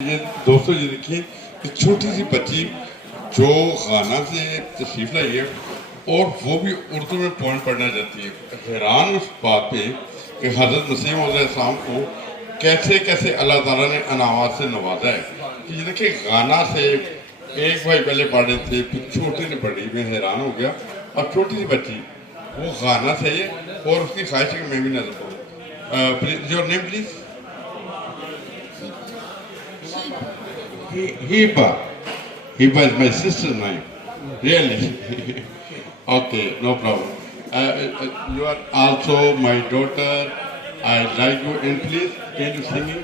ये दोस्तों ये देखिए कि छोटी सी बच्ची जो गाना से तशरीफ लाई है और वो भी उर्दू में पोइम पढ़ना चाहती है। हैरान उस बात पे कि हज़रत मसीह मौला को कैसे कैसे अल्लाह ताला ने अनावात से नवाजा है कि ये देखिए गाना से एक भाई पहले पढ़े थे फिर छोटे ने पढ़ी, मैं हैरान हो गया। और छोटी सी बच्ची वो गाना से है और उसकी ख्वाहिश है कि मैं भी नजर पढ़ूँ। Your name please? Hiba. Hiba is my sister's name. Really? Okay, no problem. You are also my daughter. I like you. And please, can you sing it?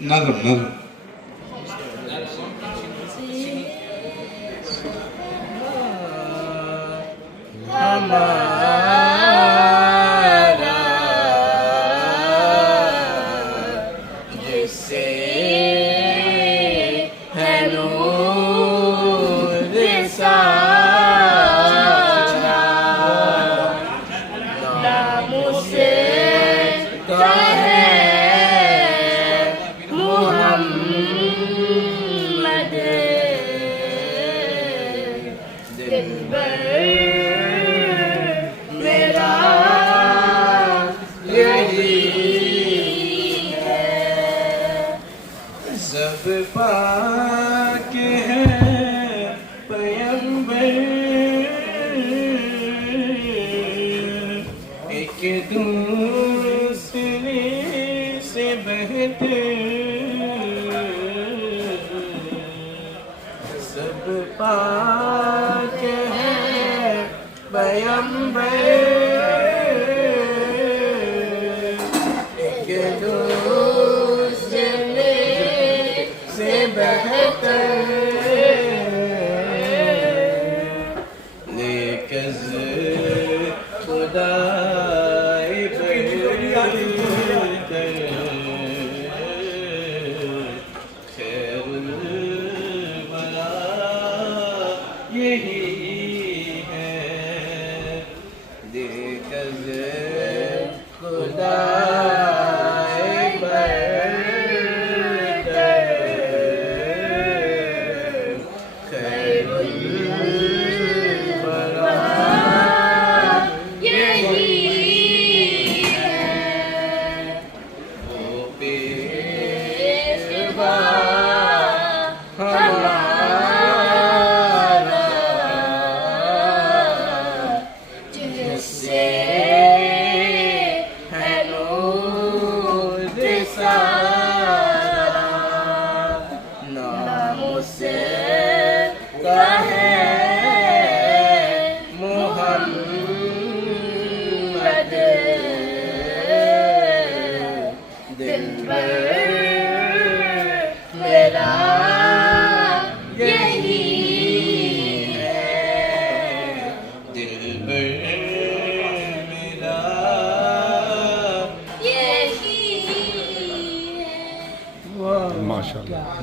Nazam. पाक है पैगंबर एक दूसरे से बेहतर, सब पाक है पैगंबर एक दूसरे लेकज खुदा खैरुल वरा यही है, लेकज खुदा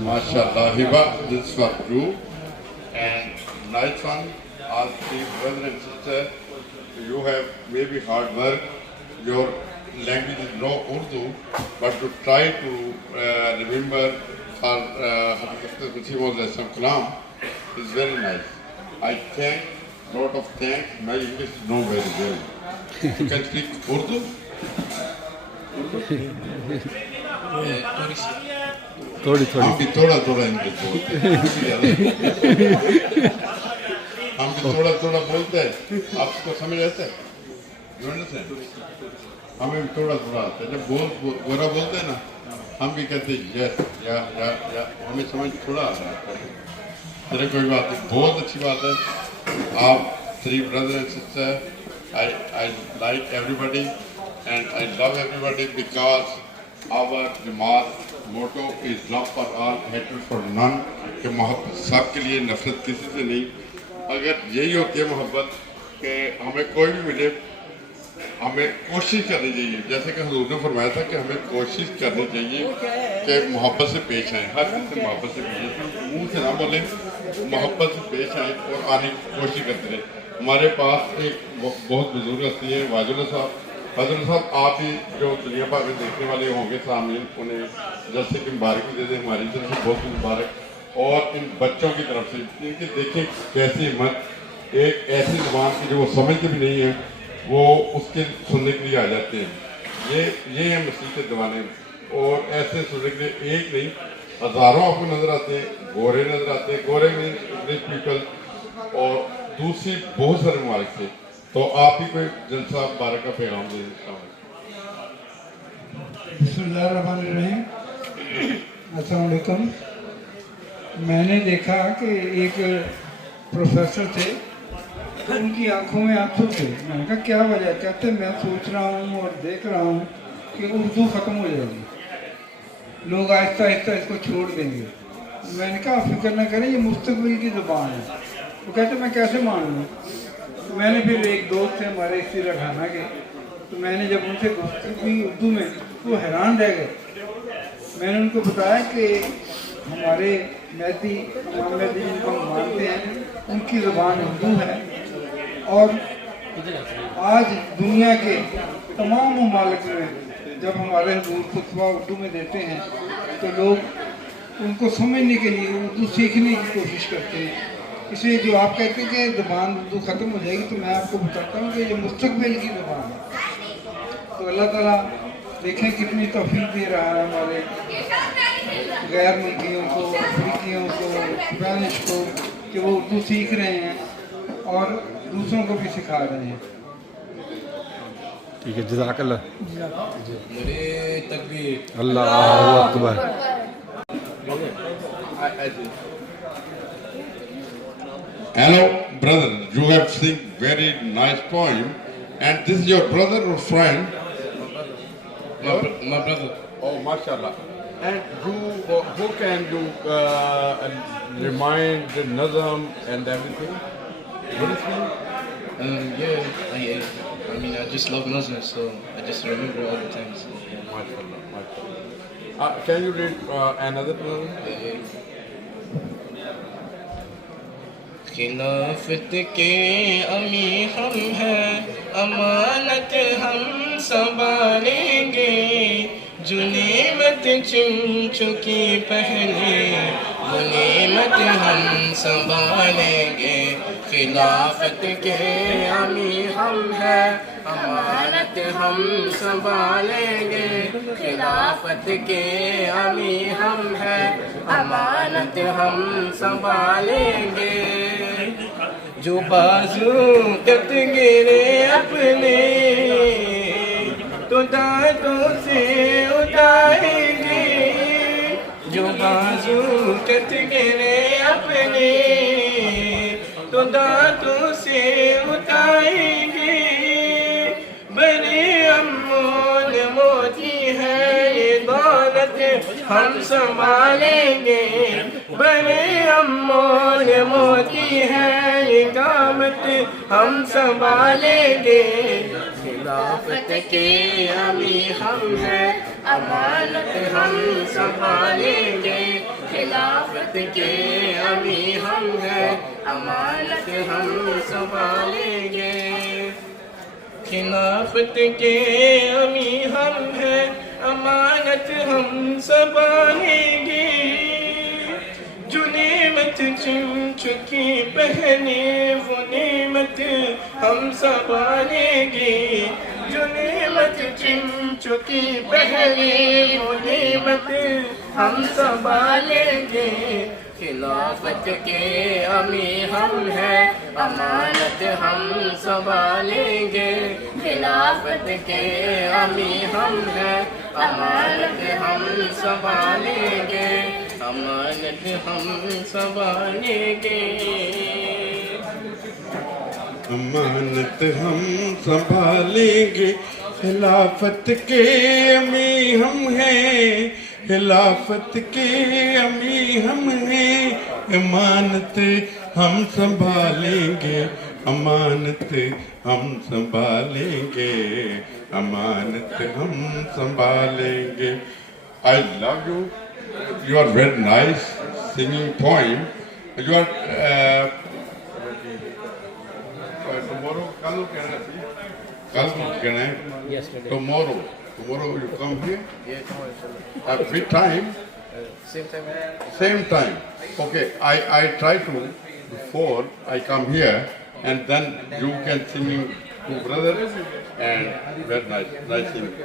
Mashallah, Hiba, this is for you. And nice one, all three brothers and sisters. You have maybe hard work. Your language is no Urdu, but to try to remember for Hazrat Masih Maud Kalam is very nice. I thank, lot of thanks. My English is not very well. You can speak Urdu? थोड़ी हम भी थोड़ा थोड़ा English बोलते हैं, हम भी थोड़ा थोड़ा बोलते हैं, आपको समझ आता है? You understand? हमें भी थोड़ा थोड़ा आता है। जब गोरा बोलते हैं ना, हम भी कहते हैं यस या, हमें समझ थोड़ा आ रहा है। चलिए कोई बात नहीं, बहुत अच्छी बात है। आप three brother and sister, I like everybody and I love everybody because our Jamaat motto is love for all hatred for none, कि मोहब्बत सब के लिए, नफरत किसी से नहीं। अगर यही होती है मोहब्बत कि हमें कोई भी मिले हमें कोशिश करनी चाहिए, जैसे कि हुजूर ने फरमाया था कि हमें कोशिश करनी चाहिए कि मोहब्बत से पेश आए, हर किसी से मोहब्बत से पेश आए, मुँह से ना बोले, मोहब्बत से पेश आए और आने की कोशिश करते रहे। हमारे पास एक बहुत बुजुर्ग हस्ती है वाजुल्ला साहब, हजरत साहब आप ही जो दुनिया भर में देखने वाले होंगे सामने उन्हें जैसे कि मुबारक दे दें हमारी तरफ से बहुत मुबारक और इन बच्चों की तरफ से इनकी देखें कैसी हिम्मत एक ऐसी जुबान की जो वो समझते भी नहीं है वो उसके सुनने के लिए आ जाते हैं ये है मसीह के दीवाने और ऐसे सुनने के लिए एक नहीं हज़ारों आपको नजर आते हैं गोरे नजर आते हैं गोरे में इंग्लिश पीपल और दूसरी बहुत सारे ममालिक से तो आप ही कोई जलसा मुबारक का पैगाम दे देता हूँ। बिस्मिल्लाहिर्रहमानिर्रहीम। अस्सलाम वालेकुम। मैंने देखा कि एक प्रोफेसर थे तो उनकी आंखों में आंसू थे। मैंने कहा क्या वजह? कहते मैं सोच रहा हूँ और देख रहा हूँ कि उर्दू ख़त्म हो जाएगी, लोग आहिस्ता आहिस्ता इसको छोड़ देंगे। मैंने कहा फिक्र न करें, ये मुस्तकबिल की ज़ुबान है। वो कहते मैं कैसे मान लूँ? तो मैंने फिर एक दोस्त थे हमारे इसी रखाना के, तो मैंने जब उनसे गुफ्तगू की उर्दू में वो हैरान रह गए। मैंने उनको बताया कि हमारे मेहदी इमाम मेहदी जिनको हम मानते हैं उनकी ज़ुबान उर्दू है और आज दुनिया के तमाम ममालिक में जब हमारे हुजूर खुतबा उर्दू में देते हैं तो लोग उनको समझने के लिए उर्दू सीखने की कोशिश करते हैं। इसलिए जो आप कहते हैं कि ज़बान उर्दू ख़त्म हो जाएगी तो मैं आपको बताता हूँ कि ये मुस्तकबिल की ज़बान है। तो अल्लाह ताला देखें कितनी तौफीक दे रहा है हमारे गैर मुल्कियों को, अफ्रीकियों को, स्पेनिश को कि वो उर्दू सीख रहे हैं और दूसरों को भी सिखा रहे हैं। ठीक है, जज़ाकल्लाह। मेरे तकबीर अल्लाहु Akbar. Hello, brother. You have sing very nice poem, and this is your brother or friend? my brother. Oh, mashallah. And who can do remind the nazam and everything? What is it? I mean, I just love Nazar, so I just remember all the time. So, yeah. Mashallah, mashallah. Can you read another nazam? खिलाफत के अमी हम हैं, अमानत हम संभालेंगे, जो नेमत चुन चुकी पहले वो नेमत हम संभालेंगे। खिलाफत के अमी हम हैं, अमानत हम संभालेंगे, खिलाफत के अमी हम हैं, अमानत हम संभालेंगे। जो बाजू कट गिरे अपने तो दांतों से उठाएंगे, जो बाजू कट गिरे अपने तो दांतों से उठाएंगे। बड़े अनमोल मोती है ये दौलत हम संभालेंगे, बड़े अनमोल मोती है ये कामत हम संभालेंगे। खिलाफत के अमी हम हैं, अमानत हम संभालेंगे, खिलाफत के अमी हम हैं, अमानत हम संभालेंगे। खिलाफत के अमी हम हैं, अमानत हम संभालेंगे, जो नेमत चुन चुकी पहले वो नेमत हम संभालेंगे, जो नेमत चुन चुकी पहले वो नेमत हम संभालेंगे। खिलाफत के अमी हम हैं, अमानत हम संभालेंगे, खिलाफत के अमी हम हैं, अमानत हम संभालेंगे, अमानत हम संभालेंगे। अमानत हम संभालेंगे, खिलाफत के अमी हम हैं, खिलाफत के अमी हम हैं, अमानत हम संभालेंगे, अमानत हम संभालेंगे, अमानत हम संभालेंगे। I love you. You are very nice singing poem. You are tomorrow. कल कहना चाहिए Can I? Yes, we did. Tomorrow you come here Yeah, come on, inshallah. at which time? Same time. Same time. Okay, I try to before I come here, and then you can singing to brother, and very nice singing.